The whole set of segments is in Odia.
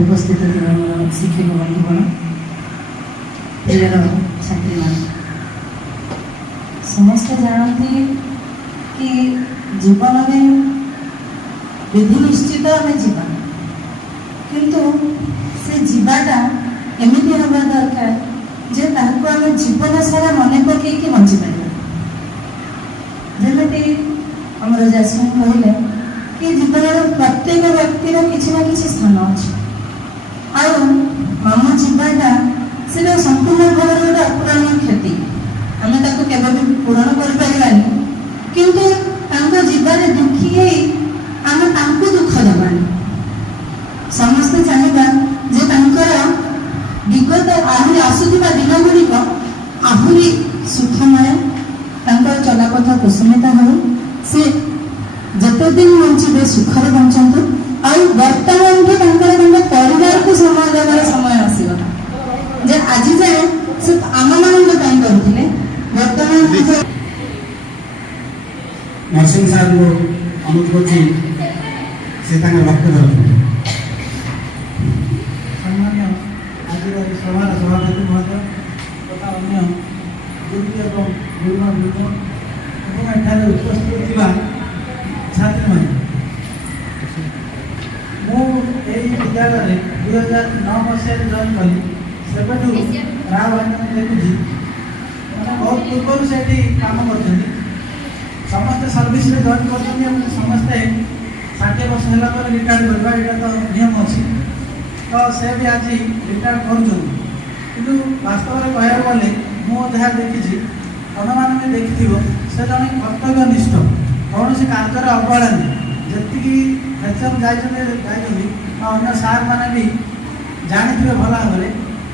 उपस्थित शिक्षक बंधुगण प्रियर छात्री मान समस्त जानती कि जीवन में विधि निश्चित आम जीवन किंतु से जीवाटा एमती हवा दरकार जे ताको आम जीवन सारा मन पकई बंची पार जमी आमर जासमिन कहले कि जीवन प्रत्येक व्यक्तिर किसी ना किसी स्थान अच्छे आम जीवाटा से संपूर्ण भाव गोटे अपूरणीय क्षति आम केवे भी पूरण कर किंतु जीवन दुखी आम दुख देवानी समस्ते चाहिए जे विगत आहरी आसुवा दिन गुड़िक आहरी सुखमय चलापथ कुसुमिता हो से जिते दिन बचे सुखर बचतु आ बर्तमान परिवार को समय देवार समय आसगला ଯେ ଆଜି ଯାଏ ସେ ଆମମାନଙ୍କ ପାଇଁ କରୁଥିଲେ। ବର୍ତ୍ତମାନ ନରସିଂହ ସାର୍ଙ୍କୁ ଅନୁରୋଧ କରୁଛି ସେ ତାଙ୍କର ବକ୍ତବ୍ୟ ରଖିବେ। ସମ୍ମାନୀୟ ଆଜିର ଏହି ସଭାର ସଭାପତି ମହୋଦୟ ତଥା ଅନ୍ୟ ଗୁରୁ ଏବଂ ଗୁରୁଜନବୃନ୍ଦ ଏବଂ ଏଠାରେ ଉପସ୍ଥିତ ଥିବା ଛାତ୍ରୀମାନେ, ମୁଁ ଏହି ବିଦ୍ୟାଳୟରେ 2009 ମସିହାରେ ଜଏନ୍ କଲି। ସେବେଠୁ ରାୟ ଭାଇମାନଙ୍କୁ ଦେଖୁଛି, ମାନେ ବହୁତ ପୂର୍ବରୁ ସେଠି କାମ କରୁଛନ୍ତି। ସମସ୍ତେ ସର୍ଭିସରେ ଜଏନ୍ କରୁଛନ୍ତି ଏବଂ ସମସ୍ତେ 60 ବର୍ଷ ହେଲା ପରେ ରିଟାୟାର୍ଡ କରିବା, ଏଇଟା ତ ନିୟମ ଅଛି। ତ ସେ ବି ଆଜି ରିଟାୟାର୍ଡ କରୁଛନ୍ତି। କିନ୍ତୁ ବାସ୍ତବରେ କହିବାକୁ ଗଲେ ମୁଁ ଯାହା ଦେଖିଛି, ତମେମାନେ ବି ଦେଖିଥିବ, ସେ ଜଣେ କର୍ତ୍ତବ୍ୟନିଷ୍ଠ, କୌଣସି କାର୍ଯ୍ୟରେ ଅବହେଳା ନାହିଁ। ଯେତିକି ଏକ୍ଜାମ୍ ଯାଇଛନ୍ତି ବା ଅନ୍ୟ ସାର୍ମାନେ ବି ଜାଣିଥିବେ ଭଲ ଭାବରେ,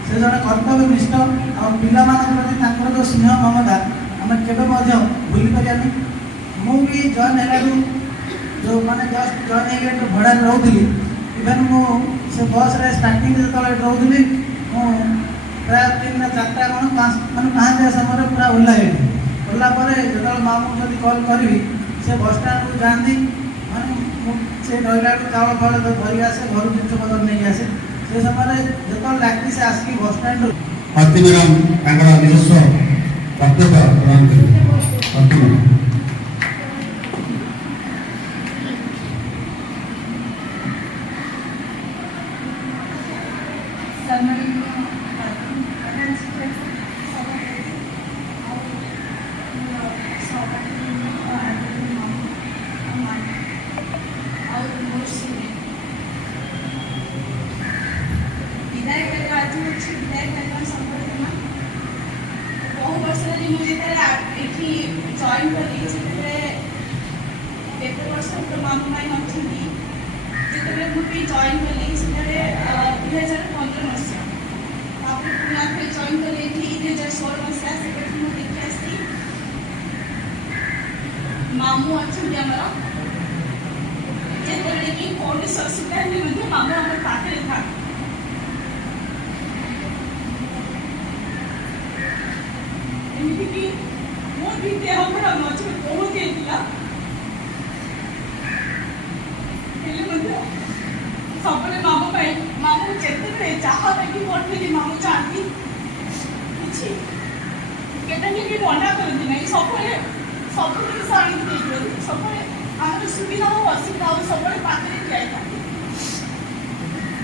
ସେ ଜଣେ କର୍ତ୍ତବ୍ୟନିଷ୍ଠ। ଆଉ ପିଲାମାନଙ୍କ ପ୍ରତି ତାଙ୍କର ଯେଉଁ ସ୍ନେହ ମମତା ଆମେ କେବେ ମଧ୍ୟ ଭୁଲି ପାରିବାନି। ମୁଁ ବି ଜଏନ୍ ହେଲାଠୁ ଯେଉଁମାନେ ଜଷ୍ଟ ଜଏନ୍ ହେଇକି ଭଡ଼ାରେ ରହୁଥିଲି, ଇଭେନ୍ ମୁଁ ସେ ବସ୍ରେ ଷ୍ଟାର୍ଟିଂରେ ଯେତେବେଳେ ରହୁଥିଲି, ମୁଁ ପ୍ରାୟ 3 ନା 4ଟା ମାନେ ପହଞ୍ଚିବା ସମୟରେ ପୁରା ଓହ୍ଲାଇଲି। ଓହ୍ଲା ପରେ ଯେତେବେଳେ ମାମୁଁଙ୍କୁ ଯଦି କଲ୍ କରିବି, ସେ ବସ୍ଷ୍ଟାଣ୍ଡକୁ ଯାଆନ୍ତି। ମାନେ ମୁଁ ସେ ରହିଲାଠୁ ଚାଉଳ ଫାଉଳ ଧରିକି ଆସେ, ଘରୁ ଜିନିଷପତ୍ର ନେଇକି ଆସେ। ସେ ସମୟରେ ଯେତେବେଳେ ଡାକି ସେ ଆସିକି ବସ୍ଷ୍ଟାଣ୍ଡରୁ ଅତି ମ୍ୟାଡ଼ାମ ତାଙ୍କର ନିଜସ୍ୱ ବକ୍ତବ୍ୟ ପ୍ରଦାନ କରିବେ। ଅତି ବହୁ ବର୍ଷ ଧରି ମୁଁ ଯେତେବେଳେ ଏଠି ଜଏନ୍ କଲି, ସେତେବେଳେ କେତେ ବର୍ଷ ମାମୁଁ ମାଇଁ ଅଛନ୍ତି। ଯେତେବେଳେ ମୁଁ ବି ଜଏନ୍ କଲି ସେତେବେଳେ 2015 ମସିହା, ତାପରେ ପୁଣି ଆଉଥରେ ଜଏନ୍ କଲି ଏଠି 2016 ମସିହା। ସେବେଠୁ ମୁଁ ଦେଖି ଆସିଛି ମାମୁଁ ଅଛନ୍ତି ଆମର। ଯେତେବେଳେ କି କୌଣସି ଅସୁବିଧା ହେଲେ ମଧ୍ୟ ମାମୁଁ ଆମ ପାଖରେ ଥାନ୍ତି। ଏମିତିକି ମୋ ବି ଦେହ ଖରାପ ମଝିରେ ବହୁତ ହେଇଥିଲା, ହେଲେ ମଧ୍ୟ ସବୁବେଳେ ମାମୁଁ ପାଇଁ, ମାମୁଁ ଯେତେବେଳେ ଯାହା ପାଇଁ ପଠେଇଲି ମାମୁଁ ଚାହାନ୍ତି କିଛି କେବେ ବି ମନା କରନ୍ତି ନାହିଁ। ସବୁବେଳେ ସବୁ ଜିନିଷ ଆଣିକି ଦେଇଦିଅନ୍ତି। ସବୁବେଳେ ଆମର ସୁବିଧା ହଉ ଅସୁବିଧା ହଉ ସବୁବେଳେ ପାଖରେ ଠିଆ ହେଇଥାନ୍ତି।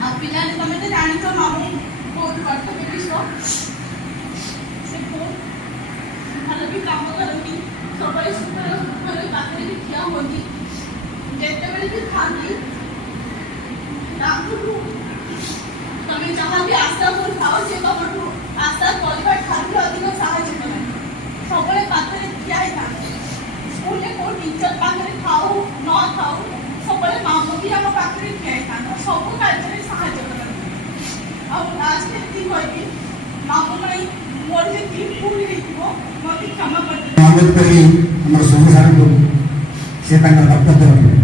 ଆଉ ପିଲାମାନେ ତମେ ତ ଜାଣିଛ ମାମୁଁ ବହୁତ କର୍ତ୍ତବ୍ୟନିଷ୍ଠ, ସେ ବହୁତ ଭଲ ବି କାମ କରନ୍ତି। ସବୁବେଳେ ସୁଖରେ ପାଖରେ ବି ଠିଆ ହୁଅନ୍ତି। ଯେତେବେଳେ ବି ଥାନ୍ତି ତାଙ୍କଠୁ ତମେ ଯାହା ବି ଆଶା କରିଥାଅ, ସେ ତମଠୁ ଆଶା କରିବା ଠାରୁ ଅଧିକ ସାହାଯ୍ୟ କରନ୍ତି। ସବୁବେଳେ ପାଖରେ ଠିଆ ହେଇଥାନ୍ତି। ସ୍କୁଲରେ କେଉଁ ଟିଚର ପାଖରେ ଥାଉ ନ ଥାଉ, ସବୁବେଳେ ମାମୁଁ ବି ଆମ ପାଖରେ ଠିଆ ହେଇଥାନ୍ତି। ସବୁ କାର୍ଯ୍ୟରେ ସାହାଯ୍ୟ କରନ୍ତି। ଆଉ ଲାଷ୍ଟ ଏତିକି କହିବି, ମାମୁଁ ପାଇଁ ମୋର ଯେତିକି ଭୁଲ ହେଇଥିବ ମୋତେ କ୍ଷମା କରିଦେବେ। ଅନୁରୋଧ କରିବି ଆମର ସୋମୁ ସାର୍ଙ୍କୁ ସେ ତାଙ୍କର ବକ୍ତବ୍ୟ ରଖିବେ।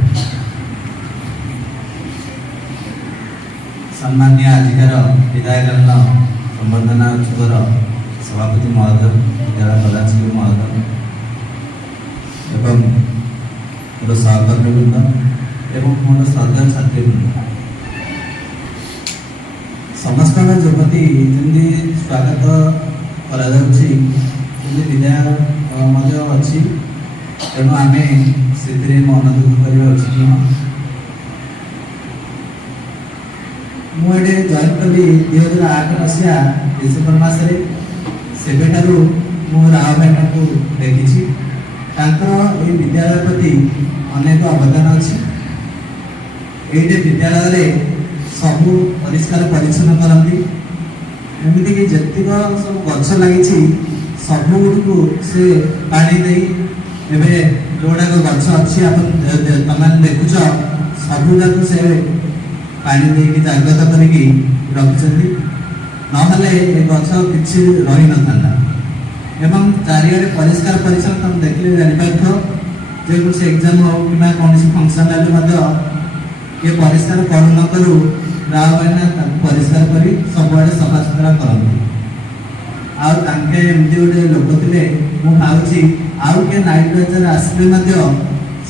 ସମ୍ମାନୀୟ ଆଜିକାର ବିଦାୟକାଳୀନ ସମ୍ବର୍ଦ୍ଧନା ଉତ୍ସବର ସଭାପତି ମହୋଦୟ, ବିଦ୍ୟାଳୟ ପ୍ରଧାନଶିକ୍ଷକ ମହୋଦୟ ଏବଂ ମୋର ସହକର୍ମୀବୃନ୍ଦ ଏବଂ ମୋର ଶ୍ରଦ୍ଧେୟ ଛାତ୍ରୀବୃନ୍ଦ, ସମସ୍ତଙ୍କ ଯୋଗତି ଯେମିତି ସ୍ୱାଗତ କରାଯାଉଛି, ସେମିତି ବିଦାୟ ମଧ୍ୟ ଅଛି। ତେଣୁ ଆମେ ସେଥିରେ ମନ ଦୁଃଖ କରିବା ଉଚିତ ନୁହଁ। ମୁଁ ଏଠି ଜଏନ୍ କଲି 2008 ମସିହା ଡିସେମ୍ବର ମାସରେ। ସେବେଠାରୁ ମୁଁ ରାଓ ଭାଇଙ୍କୁ ଦେଖିଛି। ତାଙ୍କର ଏହି ବିଦ୍ୟାଳୟ ପ୍ରତି ଅନେକ ଅବଦାନ ଅଛି। ଏଇଠି ବିଦ୍ୟାଳୟରେ ସବୁ ପରିଷ୍କାର ପରିଚ୍ଛନ୍ନ କରନ୍ତି। ଏମିତିକି ଯେତିକ ସବୁ ଗଛ ଲାଗିଛି ସବୁଗୁଡ଼ିକୁ ସେ ପାଣି ଦେଇ, ଏବେ ଯେଉଁଗୁଡ଼ାକ ଗଛ ଅଛି ତମେ ଦେଖୁଛ, ସବୁଯାକ ସେ ପାଣି ଦେଇକି ଜାଗ୍ରତ କରିକି ରଖିଛନ୍ତି। ନହେଲେ ଏ ଗଛ କିଛି ରହିନଥାନ୍ତା। ଏବଂ ଚାରିଆଡ଼େ ପରିଷ୍କାର ପରିଚ୍ଛନ୍ନ ତମେ ଦେଖିଲେ ଜାଣିପାରୁଥିବ, ଯେକୌଣସି ଏକ୍ଜାମ୍ ହେଉ କିମ୍ବା କୌଣସି ଫଙ୍କସନ୍ ହେଲେ ମଧ୍ୟ ଏ ପରିଷ୍କାର କରୁ ନ କରୁ ରାଓ ଭାଇନା ତାକୁ ପରିଷ୍କାର କରି ସବୁଆଡ଼େ ସଫାସୁତୁରା କରନ୍ତି। ଆଉ ତାଙ୍କେ ଏମିତି ଗୋଟେ ଲୋକ ଥିଲେ ମୁଁ ଭାବୁଛି ଆଉ କିଏ ନାଇଟ୍ ବାଜାର ଆସିଲେ ମଧ୍ୟ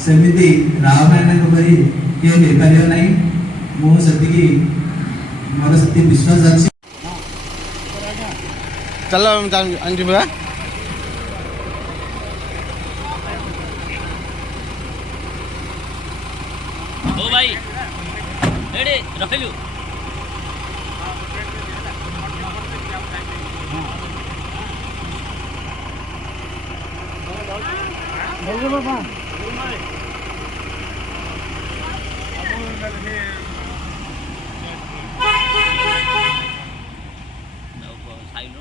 ସେମିତି ରାଓ ଭାଇନାଙ୍କ ପରି କିଏ ହେଇପାରିବ ନାହିଁ। ମୁଁ ସେତିକି ମୋର ସେତିକି ବିଶ୍ୱାସ ଅଛି। ଚାଲ ଯିବା। ओ भाई एडे रखलु साइड